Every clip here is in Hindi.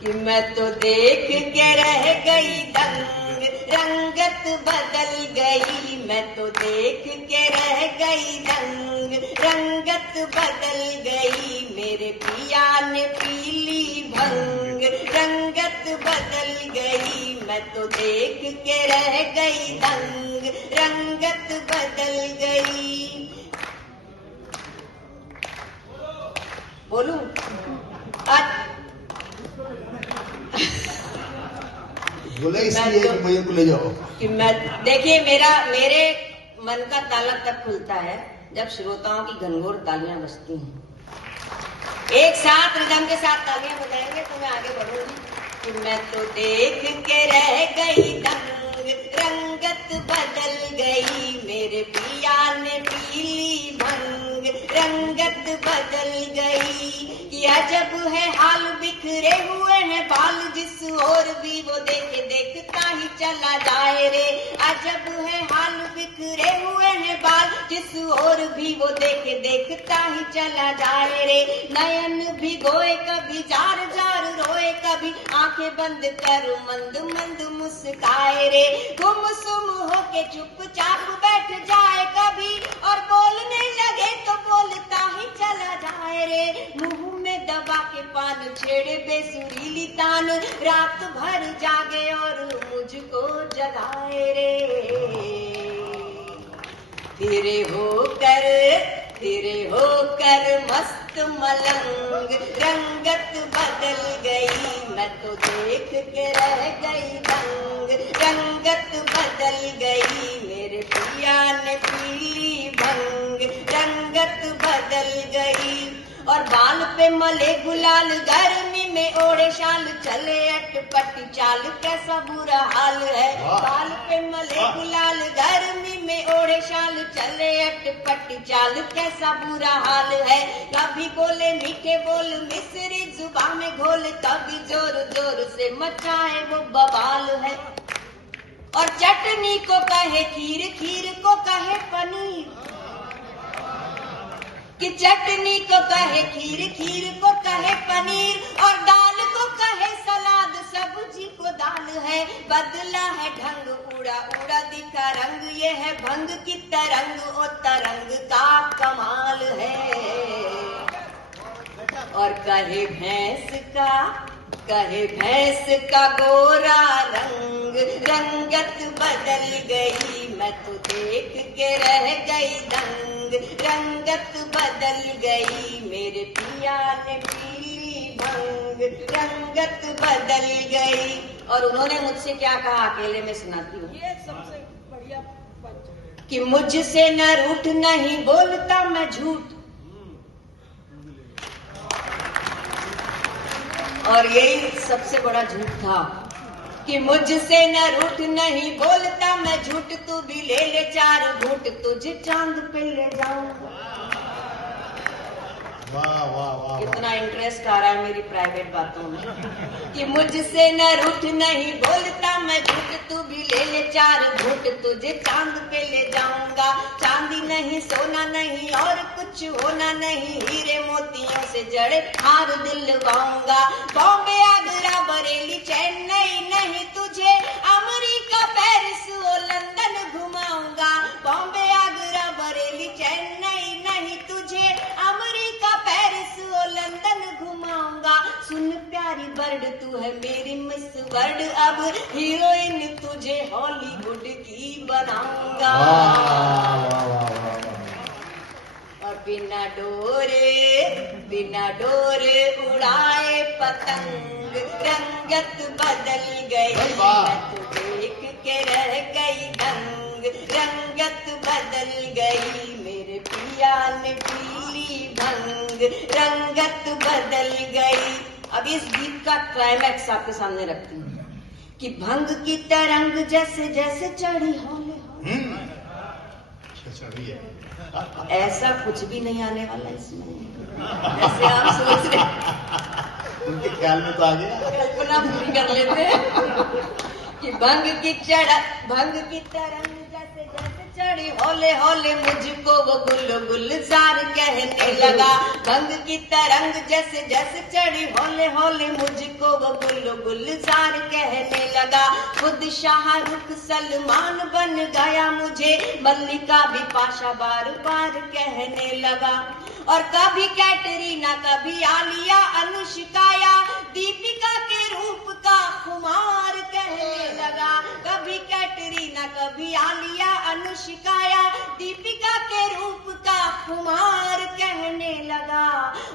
कि मैं तो देख के रह गई दंग, रंगत बदल गई। मैं तो देख के रह गई दंग, रंगत बदल गई। मेरे पिया ने पीली भंग, रंगत बदल गई। मैं तो देख के रह गई दंग, रंगत बदल गई। बोलूं? बोले इसलिए कि भैया को ले जाओ कि मैं देखिए मेरे मन का ताला तब खुलता है जब श्रोताओं की घनघोर तालियां बजती हैं। एक साथ रिदम के साथ तालियां बजाएंगे तो मैं आगे बढ़ूंगी। कि मैं तो देख के रह गई दंग, रंगत बदल गई। मेरे पिया ने पीली भंग, रंगत बदल गई। कि अजब है हाल बिखरे हुए हैं बाल, जिस और भी वो देखे देखता ही चला जाए रे। अजब है हाल बिखरे हुए हैं बाल, जिस और भी वो देखे देखता ही चला जाए रे। नयन भिगोए कभी जार जार रोए, कभी आंखें बंद कर मंद मंद मुस्काए रे। गुमसुम होके चुपचाप बैठ जाए कभी, और बोलने लगे तो बोलता ही चला जाए रे। मुंह में दबा के पान छेड़े बेसुरीली तान, रात भर जागे और मुझको जगाए रे। तेरे होकर मस्त मलंग, रंगत बदल गई। मैं तो देख के रह गई दंग, रंगत बदल गई। मेरे पिया ने पीली भंग, रंगत बदल गई। और बाल पे मले गुलाल, गर्मी में ओढ़े शाल, चले अटपटी चाल, कैसा बुरा हाल है। बाल पे मले गुलाल, गर्मी में ओढ़े शाल, चले अटपटी चाल, कैसा बुरा हाल है। कभी बोले मीठे बोल मिश्री जुबान में घोल, कभी जोर जोर से मचाए वो बवाल है। और चटनी को कहे खीर, खीर को कहे पनीर, कि चटनी को कहे खीर, खीर को कहे पनीर, और दाल को कहे सलाद, सब्जी को दाल है। बदला है ढंग, उड़ा उड़ा दिखा रंग, ये है भंग की तरंग, ओ तरंग का कमाल है। और कहे भैंस का गोरा रंग, रंगत बदल गई। मैं तो देख के रह गई दंग, रंगत बदल गई। मेरे पिया ने पीली भंग, रंगत बदल गई। और उन्होंने मुझसे क्या कहा, अकेले में सुनाती हूँ। ये सबसे बढ़िया पंच। कि मुझसे न रूठ नहीं बोलता मैं झूठ, और यही सबसे बड़ा झूठ था। कि मुझसे न रूठ नहीं बोलता मैं झूठ, तू भी ले ले 4 घूंट, तुझे चांद पे ले जाऊंगा। वाह वाह वाह। कितना इंटरेस्ट आ रहा है मेरी प्राइवेट बातों में। कि मुझसे न रूठ नहीं बोलता मैं झूठ, तू भी ले ले 4 घूंट, तुझे चांद पे ले जाऊंगा। चांदी नहीं सोना नहीं और कुछ होना नहीं, हीरे मोतियों से जड़े हार दिलवाऊंगा। बॉम्बे आगरा बरेली चेन्नई नहीं, तुझे अमेरिका पेरिस और लंदन घुमाऊंगा। बॉम्बे आगरा बरेली चेन्नई नहीं, तुझे अमेरिका पेरिस और लंदन घुमाऊंगा। सुन प्यारी बर्ड तू है मेरी मिस वर्ल्ड, अब हीरोइन तुझे हॉलीवुड की बनाऊंगा। और बिना डोरे उड़ाए पतंग, रंगत बदल गई। मैं तो देख के रह गई दंग, रंगत बदल गई। मेरे पिया ने पीली भंग, रंगत बदल गई। अब इस गीत का क्लाइमैक्स आपके सामने रखती हूँ। कि भंग की तरंग जैसे जैसे चढ़ी होले, ऐसा कुछ भी नहीं आने वाला इसमें, जैसे आप सोच रहे। उनके ख्याल में तो आ गया, कल्पना पूरी कर लेते हैं। कि भंग की तरंग जैसे जैसे चढ़ी होले होले, मुझको वो गुलजार कहने लगा। भंग की तरंग जैसे जैसे चढ़ी होले होले, मुझको वो गुलजार कहने लगा। खुद शाहरुख सलमान बन गया मुझे मल्लिका बिपाशा बार बार कहने लगा। और कभी कैटरीना कभी आलिया अनुष्काया दीपिका के रूप का खुमार कहने लगा। कभी कैटरीना कभी आलिया अनुष्काया दीपिका के रूप का खुमार कहने लगा।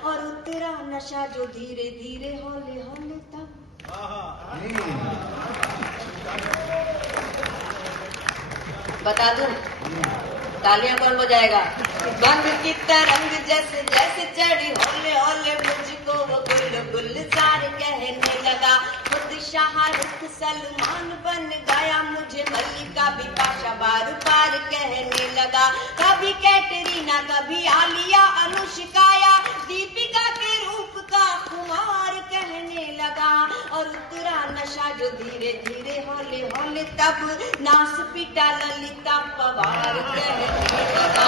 और उतरा नशा जो धीरे धीरे हौले हौले तब। बता दूं तालियां कौन बजाएगा? बंग की तरंग जैसे जैसे चढ़ी हौले हौले मुझको वो गुलजार कहने लगा। खुद शाहरुख सलमान बन गया मुझे मल्लिका बिपाशा बार बार कहने लगा। कभी कैटरीना कभी आलिया अनुष्काया दीपिका के रूप का खुमार कहने लगा। और उतरा नशा जो धीरे धीरे हौले हौले तब नास पिटा ललिता पवार कहने लगा।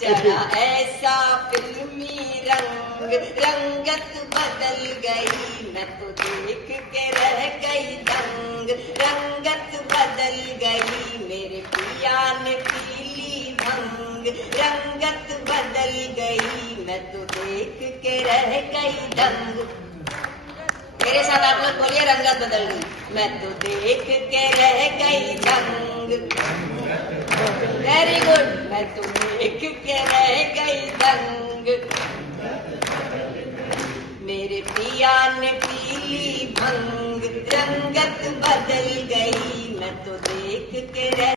चढ़ा ऐसा फिल्मी रंग रंगत बदल गई मैं तो देख के रह गई दंग। रंगत बदल गई मेरे पिया ने पीली भंग। रंगत बदल गई मैं तो देख के रह गई दंग। मेरे साथ आप लोग बोलिए रंगत बदल गई मैं तो देख के रह गई दंग। वेरी गुड मैं तो देख के रह गई दंग। मेरे पिया ने पीली भंग। रंगत बदल गई मैं तो देख के रह